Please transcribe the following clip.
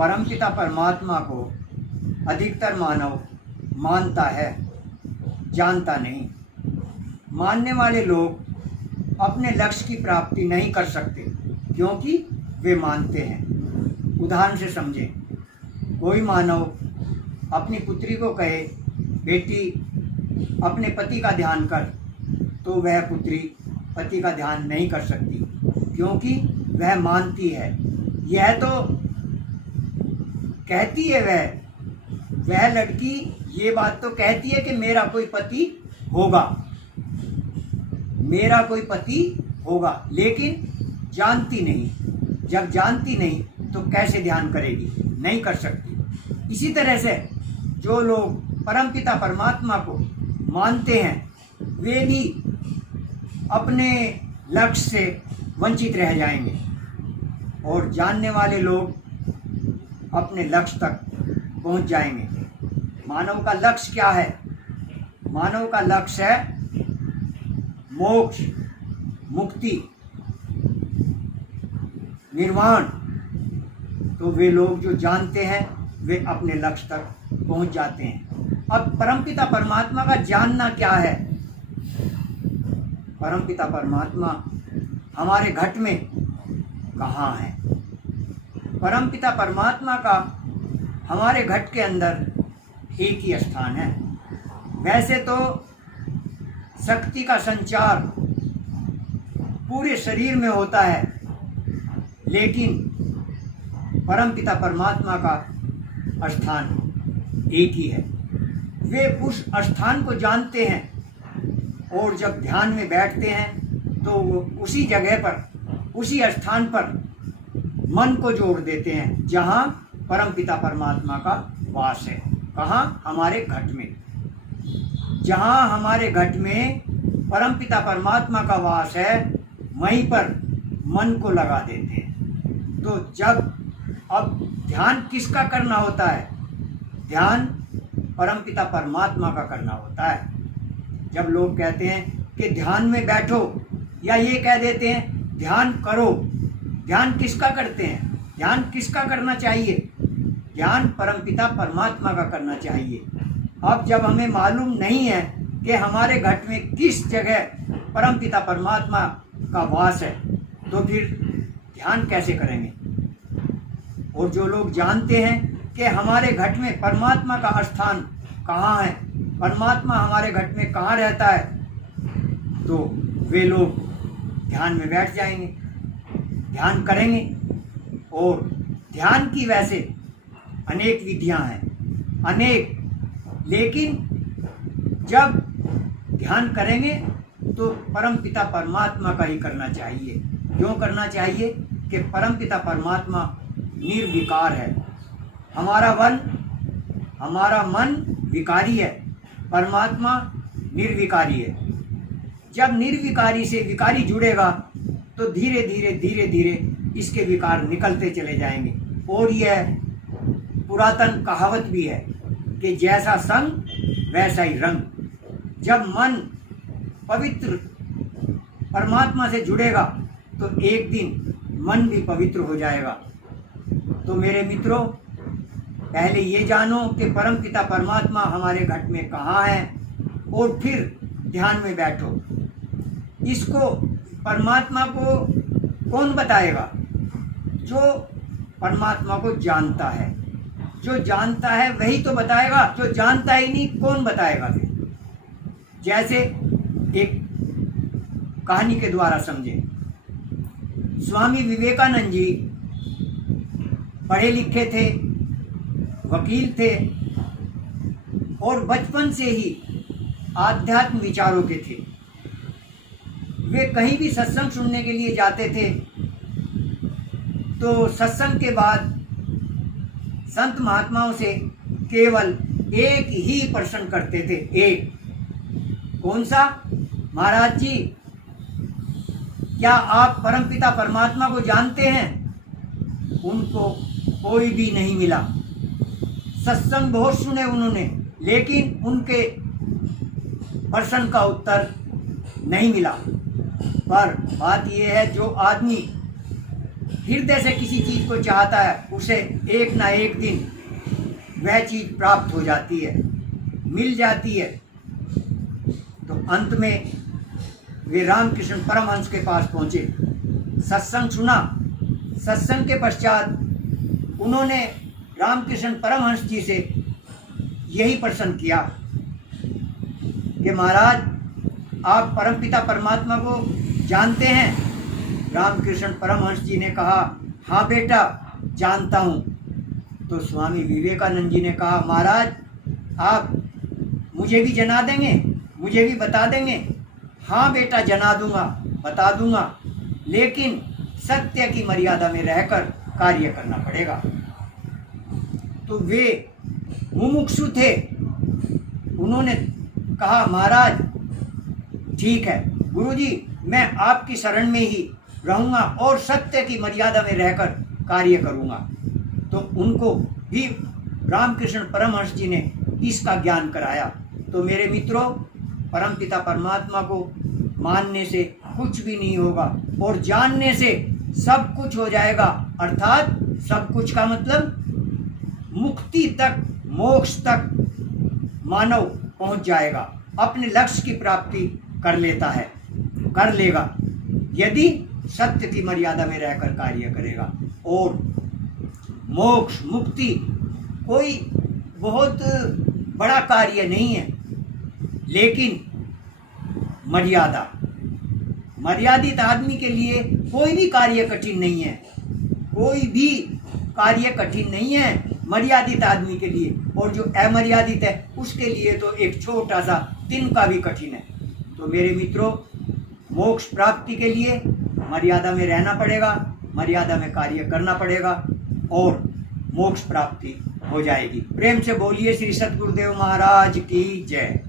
परमपिता परमात्मा को अधिकतर मानव मानता है, जानता नहीं। मानने वाले लोग अपने लक्ष्य की प्राप्ति नहीं कर सकते क्योंकि वे मानते हैं। उदाहरण से समझें, कोई मानव अपनी पुत्री को कहे, बेटी अपने पति का ध्यान कर, तो वह पुत्री पति का ध्यान नहीं कर सकती क्योंकि वह मानती है। यह तो कहती है, वह लड़की ये बात तो कहती है कि मेरा कोई पति होगा, मेरा कोई पति होगा, लेकिन जानती नहीं। जब जानती नहीं तो कैसे ध्यान करेगी? नहीं कर सकती। इसी तरह से जो लोग परमपिता परमात्मा को मानते हैं वे भी अपने लक्ष्य से वंचित रह जाएंगे और जानने वाले लोग अपने लक्ष्य तक पहुंच जाएंगे। मानव का लक्ष्य क्या है? मानव का लक्ष्य है मोक्ष, मुक्ति, निर्वाण। तो वे लोग जो जानते हैं वे अपने लक्ष्य तक पहुंच जाते हैं। अब परमपिता परमात्मा का जानना क्या है? परमपिता परमात्मा हमारे घट में कहाँ है? परमपिता परमात्मा का हमारे घट के अंदर एक ही स्थान है। वैसे तो शक्ति का संचार पूरे शरीर में होता है, लेकिन परमपिता परमात्मा का स्थान एक ही है। वे उस स्थान को जानते हैं और जब ध्यान में बैठते हैं तो वो उसी जगह पर, उसी स्थान पर मन को जोड़ देते हैं जहाँ परमपिता परमात्मा का वास है। कहाँ? हमारे घट में। जहाँ हमारे घट में परमपिता परमात्मा का वास है वहीं पर मन को लगा देते हैं। तो जब अब ध्यान किसका करना होता है? ध्यान परमपिता परमात्मा का करना होता है। जब लोग कहते हैं कि ध्यान में बैठो, या ये कह देते हैं ध्यान करो, ध्यान किसका करते हैं? ध्यान किसका करना चाहिए? ध्यान परमपिता परमात्मा का करना चाहिए। अब जब हमें मालूम नहीं है कि हमारे घट में किस जगह परमपिता परमात्मा का वास है, तो फिर ध्यान कैसे करेंगे? और जो लोग जानते हैं कि हमारे घट में परमात्मा का स्थान कहाँ है, परमात्मा हमारे घट में कहाँ रहता है, तो वे लोग ध्यान में बैठ जाएंगे, ध्यान करेंगे। और ध्यान की वैसे अनेक विधियां हैं, अनेक, लेकिन जब ध्यान करेंगे तो परमपिता परमात्मा का ही करना चाहिए। क्यों करना चाहिए? कि परमपिता परमात्मा निर्विकार है। हमारा मन विकारी है, परमात्मा निर्विकारी है। जब निर्विकारी से विकारी जुड़ेगा तो धीरे धीरे धीरे धीरे इसके विकार निकलते चले जाएंगे। और यह पुरातन कहावत भी है कि जैसा संग वैसा ही रंग। जब मन पवित्र परमात्मा से जुड़ेगा तो एक दिन मन भी पवित्र हो जाएगा। तो मेरे मित्रों, पहले ये जानो कि परमपिता परमात्मा हमारे घट में कहाँ है और फिर ध्यान में बैठो। इसको परमात्मा को कौन बताएगा? जो परमात्मा को जानता है। जो जानता है वही तो बताएगा, जो जानता ही नहीं कौन बताएगा फिर? जैसे एक कहानी के द्वारा समझें। स्वामी विवेकानंद जी पढ़े लिखे थे, वकील थे और बचपन से ही आध्यात्म विचारों के थे। वे कहीं भी सत्संग सुनने के लिए जाते थे तो सत्संग के बाद संत महात्माओं से केवल एक ही प्रश्न करते थे। एक, कौन सा? महाराज जी, क्या आप परमपिता परमात्मा को जानते हैं? उनको कोई भी नहीं मिला। सत्संग बहुत सुने उन्होंने, लेकिन उनके प्रश्न का उत्तर नहीं मिला। पर बात यह है, जो आदमी हृदय से किसी चीज को चाहता है उसे एक ना एक दिन वह चीज प्राप्त हो जाती है, मिल जाती है। तो अंत में वे रामकृष्ण परमहंस के पास पहुंचे, सत्संग सुना। सत्संग के पश्चात उन्होंने रामकृष्ण परमहंस जी से यही प्रश्न किया कि महाराज आप परमपिता परमात्मा को जानते हैं? रामकृष्ण परमहंस जी ने कहा, हाँ बेटा जानता हूँ। तो स्वामी विवेकानंद जी ने कहा, महाराज आप मुझे भी जना देंगे, मुझे भी बता देंगे? हाँ बेटा जना दूंगा, बता दूंगा, लेकिन सत्य की मर्यादा में रहकर कार्य करना पड़ेगा। तो वे मुमुक्षु थे, उन्होंने कहा महाराज ठीक है गुरुजी, मैं आपकी शरण में ही रहूंगा और सत्य की मर्यादा में रहकर कार्य करूंगा। तो उनको भी रामकृष्ण परमहंस जी ने इसका ज्ञान कराया। तो मेरे मित्रों, परमपिता परमात्मा को मानने से कुछ भी नहीं होगा और जानने से सब कुछ हो जाएगा। अर्थात सब कुछ का मतलब मुक्ति तक, मोक्ष तक मानव पहुंच जाएगा, अपने लक्ष्य की प्राप्ति कर लेगा यदि सत्य की मर्यादा में रहकर कार्य करेगा। और मोक्ष मुक्ति कोई बहुत बड़ा कार्य नहीं है, लेकिन मर्यादित आदमी के लिए कोई भी कार्य कठिन नहीं है, कोई भी कार्य कठिन नहीं है मर्यादित आदमी के लिए। और जो अमर्यादित है उसके लिए तो एक छोटा सा तिनका भी कठिन है। तो मेरे मित्रों, मोक्ष प्राप्ति के लिए मर्यादा में रहना पड़ेगा, मर्यादा में कार्य करना पड़ेगा और मोक्ष प्राप्ति हो जाएगी। प्रेम से बोलिए श्री सद्गुरुदेव महाराज की जय।